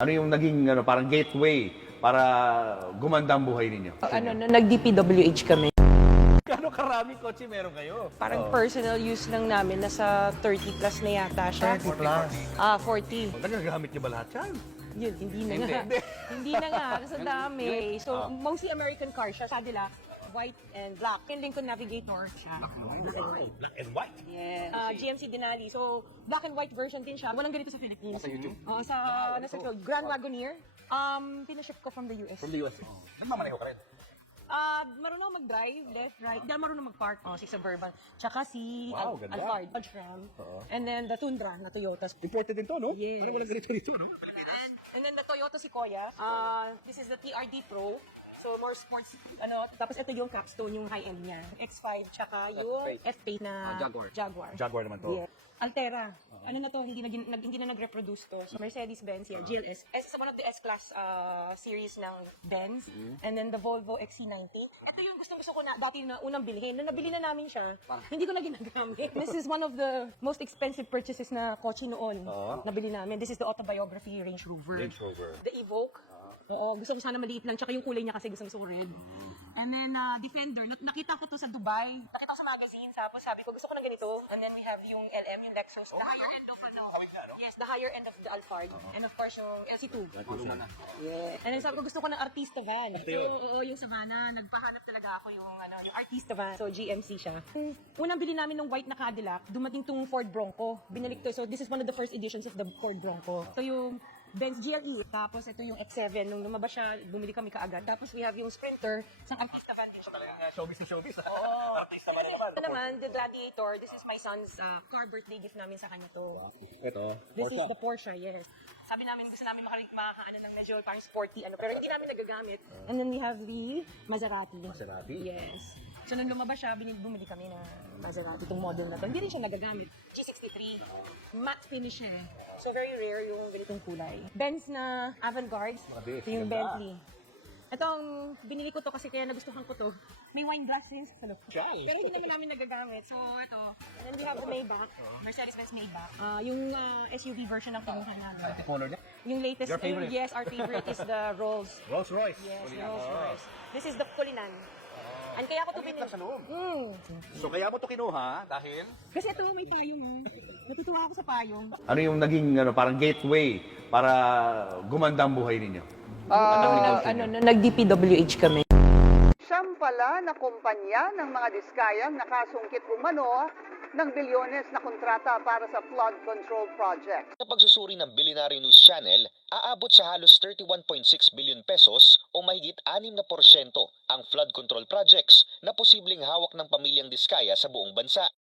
Ano yung naging parang gateway para gumanda ang buhay ninyo? Nag-DPWH kami. Gano'ng karaming kotse meron kayo? Parang personal use lang namin, nasa 30 plus na yata siya. 30 plus. 40. Nagagamit niyo ba lahat yan? Yun, hindi na nga. Hindi na nga, kasi dami. So, mostly American car siya. Sa nila, white and black. Yung Lincoln Navigator siya. Black and white. Yes. GMC Denali. So, black and white version din siya. Walang ganito sa Philippines. Sa YouTube? Oo, nasa Grand Wagoneer. Pinaship ko from the US. From the US. Nagmamaneho ka rin? Marunong ako mag-drive, left, right. Hindi ako marunong mag-park. Si Suburban. Tsaka si Wow, ganda. Alphard, Dodge Ram. And then the Tundra na Toyota. Imported din to, no? Yes. Parang walang ganito dito, no? And then the Toyota Sequoia. This is the TRD Pro. So more sports, tapos ito yung capstone, yung high-end niya. X5, tsaka yung F-Pace na Jaguar. Jaguar naman to. Yeah. Altera. Ano na to, hindi na nag-reproduce to. So Mercedes-Benz here, GLS. It's one of the S-Class series ng Benz. And then the Volvo XC90. Ito yung gusto ko na dati na unang bilhin. Nung nabili na namin siya, hindi ko na ginagamit. This is one of the most expensive purchases na kotse noon. Nabili namin. This is the autobiography Range Rover. Range Rover. The Evoque. Oo, gusto ko sana maliit lang. Tsaka yung kulay niya kasi gusto ko red. And then, Defender. Nakita ko to sa Dubai. Nakita ko sa magazine. Tapos sabi ko, gusto ko ng ganito. And then we have yung LM, yung Lexus. The higher end of Yes, the higher end of the Alphard. And of course, yung LC2. Yeah. And then sabi ko, gusto ko ng Artista van. So, yung Savannah, nagpahanap talaga ako yung Artista van. So, GMC siya. Unang bili namin ng white na Cadillac, dumating tong Ford Bronco. Binalik to. So, this is one of the first editions of the Ford Bronco. So, yung Benz GLE. Tapos ito yung X7. Nung lumabas siya, bumili kami kaagad. Tapos we have yung Sprinter. Isang Artista van din siya. Showbiz na showbiz. Artista ba naman? Ito naman, the Gladiator. This is my son's car birthday gift namin sa kanya to. Ito. This is the Porsche, yes. Sabi namin, gusto namin makakaano ng medyo parang sporty, pero hindi namin nagagamit. And then we have the Maserati. Maserati? Yes. So nung lumabas siya, bumili kami ng Maserati, itong model na to. Hindi rin siya nagagamit. G63. Matte finish siya. So very rare yung ganitong kulay. Benz na Avantgarde. Ito yung Bentley. Ito ang binili ko to kasi kaya nagustuhan ko to. May wine glasses. Pero hindi naman namin nagagamit. So ito. And then we have the Maybach. Mercedes-Benz Maybach. Yung SUV version ng kinuha namin. Ito color niya? Yung latest. Your favorite? Yes, our favorite is the Rolls. Rolls Royce. Yes, Rolls Royce. This is the Cullinan. And kaya ko to binili. Sa loob. So kaya mo to kinuha dahil? Kasi ito may payong. Natutuwa ako sa payong. Ano yung naging parang gateway para gumanda ang buhay ninyo? Nag-DPWH kami. Siyam pala na kumpanya ng mga diskayang nakasungkit umano ng bilyones na kontrata para sa flood control project. Sa pagsusuri ng Billionaire News Channel, aabot sa halos 31.6 billion pesos o mahigit 6% ang flood control projects na posibleng hawak ng pamilyang Diskaya sa buong bansa.